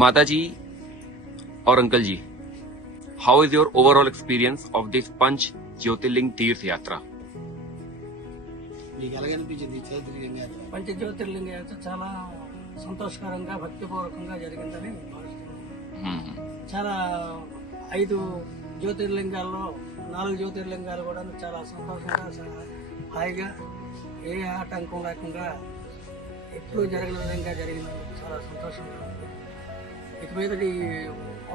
Mataji or Uncle Ji, how is your overall experience of this Panch Jyotirling Tirth Yatra? మీకు ఎలాగనిపించింది జ్యోతిర్లింగ యాత్ర? పంచ జ్యోతిర్లింగ యాత్ర చాలా సంతోషకరంగా భక్తిపూర్వకంగా జరిగిందని భావిస్తున్నాను. చాలా 5 జ్యోతిర్లింగాల్లో 4 జ్యోతిర్లింగాలు కూడా చాలా సంతోషంగా హాయిగా ఏ ఆటంకం లేకుండా ఎప్పుడు జరిగిన విధంగా జరిగింది. చాలా సంతోషంగా ఉంది. ఇక మీదటి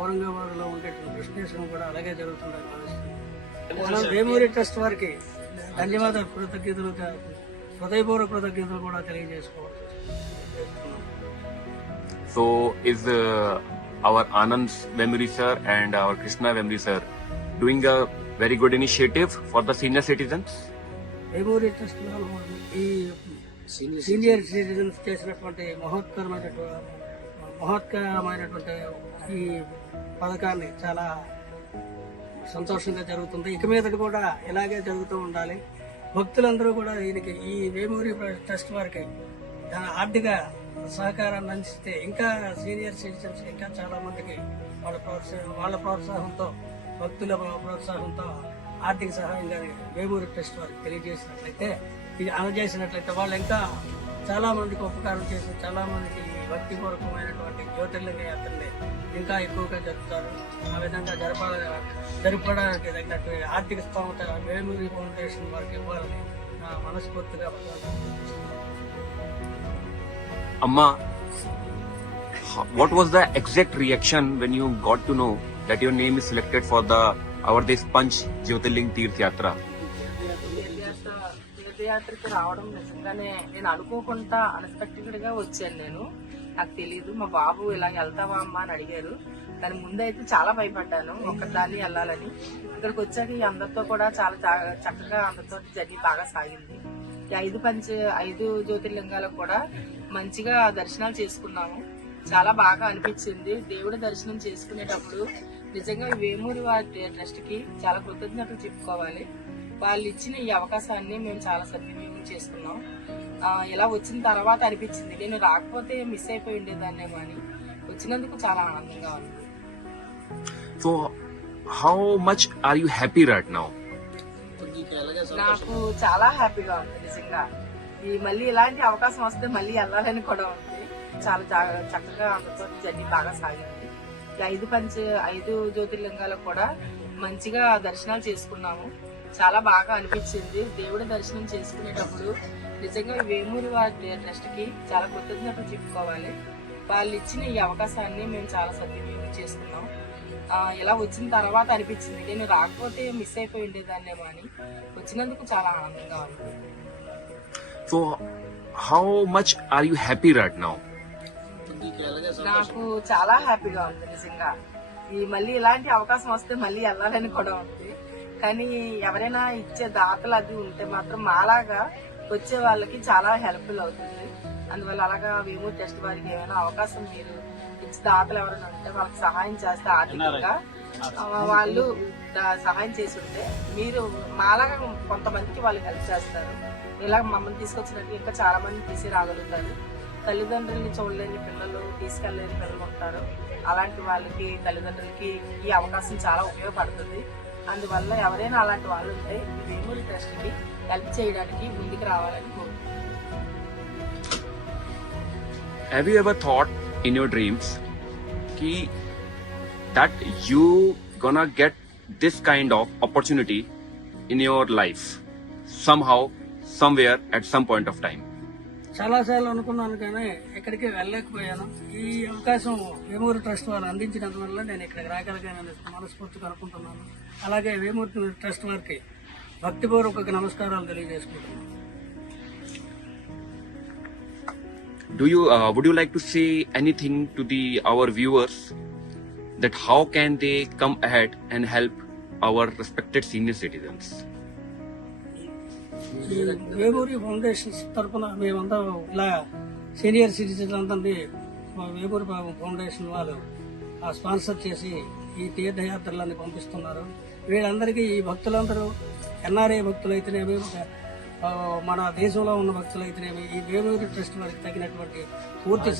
ఔరంగాబాద్లో ఉండేటువంటి కృష్ణేశ్వరం కూడా అలాగే జరుగుతుందని భావిస్తున్నాను. వేమూరి ట్రస్ట్ వారికి ధన్యవాదాలు, కృతజ్ఞతలు, హృదయపూర్వక కృతజ్ఞతలు కూడా తెలియజేసుకోవాలి. So is our Anand Vemuri sir and our Krishna Vemuri sir doing a very good initiative for the senior citizens? Vemuri trust ఈ సీనియర్ సిటిజన్స్ చేసినటువంటి మహోత్కరమైనటువంటి ఈ పథకాన్ని చాలా సంతోషంగా జరుగుతుంది. ఇక మీదటి కూడా ఇలాగే జరుగుతూ ఉండాలి. భక్తులందరూ కూడా దీనికి ఈ వేమూరి ట్రస్ట్ వారికి ఆర్థిక సహకారాన్ని అందిస్తే ఇంకా సీనియర్ సిటిజన్స్ ఇంకా చాలా మందికి వాళ్ళ ప్రోత్సాహంతో, భక్తుల ప్రోత్సాహంతో ఆర్థిక సహాయంగా వేమూరి ట్రస్ట్ వారికి తెలియజేసినట్లయితే, ఇది అందజేసినట్లయితే వాళ్ళు ఇంకా చాలా మందికి ఉపకారం చేసి చాలా మందికి భక్తిపూర్వకమైనటువంటి జ్యోతిర్లింగ యాత్రని ఇంకా ఎక్కువగా జరుపుతారు. ఆ విధంగా జరపడానికి తగినట్టు ఆర్థిక స్థోమత వేమూరి ఫౌండేషన్ వారికి ఇవ్వాలని నా మనస్ఫూర్తిగా Amma, what was the exact reaction when you got to know that your name is selected for this Panch Jyotirling Tirth Yatra? తీర్థయాత్రకి రావడం నిజంగానే నేను అనుకోకుండా అన్ఎక్స్పెక్టెడ్ గా వచ్చాను. నాకు తెలియదు. మా బాబు ఇలా వెళ్తావా అమ్మా అని అడిగారు. కానీ ముందైతే చాలా భయపడ్డాను ఒక్కదాన్ని వెళ్ళాలని. ఇక్కడికి వచ్చాక ఈ అందరితో కూడా చాలా చక్కగా అందరితో జర్నీ బాగా సాగింది. ఈ 5 జ్యోతిర్లింగాలకు కూడా మంచిగా దర్శనాలు చేసుకున్నాము. చాలా బాగా అనిపించింది. దేవుడి దర్శనం చేసుకునేటప్పుడు నిజంగా వేమూరి వారి ట్రస్ట్ కి చాలా కృతజ్ఞతలు చెప్పుకోవాలి. వాళ్ళు ఇచ్చిన ఈ అవకాశాన్ని మేము చాలా సద్వినియోగం చేసుకున్నాం. ఇలా వచ్చిన తర్వాత అనిపించింది నేను రాకపోతే మిస్ అయిపోయి ఉండేదాన్నేమో అని. వచ్చినందుకు చాలా ఆనందంగా ఉంది. So how much are you happy right now? నాకు చాలా హ్యాపీగా ఉంది నిజంగా. ఈ మళ్ళీ ఇలాంటి అవకాశం వస్తే మళ్ళీ వెళ్ళాలని కూడా ఉంది. చాలా చక్కగా అందరితో జర్నీ బాగా సాగింది. ఈ 5 జ్యోతిర్లింగాలకు కూడా మంచిగా దర్శనాలు చేసుకున్నాము. చాలా బాగా అనిపించింది. దేవుడి దర్శనం చేసుకునేటప్పుడు నిజంగా వేమూరి వారి ట్రస్ట్ కి చాలా కృతజ్ఞతలు చెప్పుకోవాలి. వాళ్ళు ఇచ్చిన ఈ అవకాశాన్ని మేము చాలా సద్వినియోగం చేసుకున్నాం. ఇలా వచ్చిన తర్వాత అనిపించింది నేను రాకపోతే మిస్ అయిపోయి ఉండేదాన్నేమో అని. వచ్చినందుకు చాలా ఆనందంగా ఉంది. So how much are you happy right now? నాకు చాలా హ్యాపీగా ఉంది నిజంగా. ఈ మళ్ళీ ఇలాంటి అవకాశం వస్తే మళ్ళీ వెళ్ళాలని కూడా ఉంది. కానీ ఎవరైనా ఇచ్చే దాతలు అది ఉంటే మాత్రం మాలాగా వచ్చే వాళ్ళకి చాలా హెల్ప్ఫుల్ అవుతుంది. అందువల్ల అలాగా వేమూరి ట్రస్ట్ వారికి ఏమైనా అవకాశం మీరు ఇచ్చే దాతలు ఎవరైనా ఉంటే వాళ్ళకి సహాయం చేస్తే ఆర్థికంగా వాళ్ళు సహాయం చేసి ఉంటే మీరు మాలాగా కొంతమందికి వాళ్ళు హెల్ప్ చేస్తారు. ఇలా మమ్మల్ని తీసుకొచ్చినట్టు ఇంకా చాలా మంది తీసి రాగలుగుతారు. తల్లిదండ్రుల్ని చూడలేని పిల్లలు, తీసుకెళ్లేని పిల్లలు ఉంటారు. అలాంటి వాళ్ళకి తల్లిదండ్రులకి ఈ అవకాశం చాలా ఉపయోగపడుతుంది. అందువల్ల ఎవరైనా అలాంటి వాళ్ళు ఉంటే ఈ వేమూరి ట్రస్ట్ కి హెల్ప్ చేయడానికి ముందుకు రావాలని కోరుకుంటున్నాను. Have you ever thought in your dreams that you gonna get this kind of opportunity in your life somehow, somewhere, at some point of time? చాలా సార్లు అనుకున్నాను కానీ ఎక్కడికి వెళ్ళలేకపోయాను. ఈ అవకాశం వేమూరి ట్రస్ట్ వాళ్ళు అందించినందువల్ల నేను ఇక్కడికి రాగలిగానని మనస్ఫూర్తిగా అనుకుంటున్నాను. అలాగే వేమూరి ట్రస్ట్ వారికి భక్తిపూర్వక నమస్కారాలు తెలియజేసుకుంటున్నాను. Would you like to say anything to our viewers that how can they come ahead and help our respected senior citizens? Vemuri foundation తరఫున మేమంతా ఇలా సీనియర్ సిటిజన్స్ అందరినీ వేమూరి ఫౌండేషన్ వాళ్ళు స్పాన్సర్ చేసి ఈ తీర్థయాత్రలన్నీ పంపిస్తున్నారు. వీళ్ళందరికీ ఈ భక్తులందరూ ఎన్ఆర్ఐ భక్తులు అయితేనేమి, మన దేశంలో ఉన్న భక్తులు అయితేనేమి ఈ వేమూరి ట్రస్ట్ వారికి తగినటువంటి పూర్తి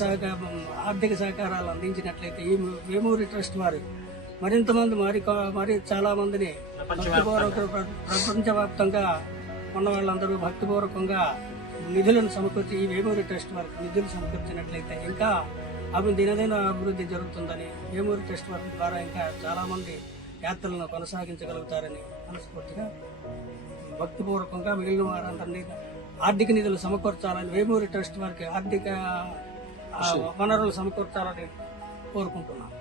ఆర్థిక సహకారాలు అందించినట్లయితే ఈ వేమూరి ట్రస్ట్ వారు మరింత మంది మరి చాలా మందిని ప్రపంచవ్యాప్తంగా ఉన్న వాళ్ళందరూ భక్తిపూర్వకంగా నిధులను సమకూర్చి ఈ వేమూరి ట్రస్ట్ వారికి నిధులు సమకూర్చినట్లయితే ఇంకా దినదిన అభివృద్ధి జరుగుతుందని వేమూరి ట్రస్ట్ వారి ద్వారా ఇంకా చాలా మంది యాత్రలను కొనసాగించగలుగుతారని మనస్ఫూర్తిగా భక్తిపూర్వకంగా మిగిలిన వారందరినీ ఆర్థిక నిధులు సమకూర్చాలని వేమూరి ట్రస్ట్ వారికి ఆర్థిక వనరులు సమకూర్చాలని కోరుకుంటున్నాను.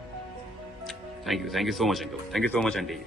థ్యాంక్ యూ సో మచ్ అండి.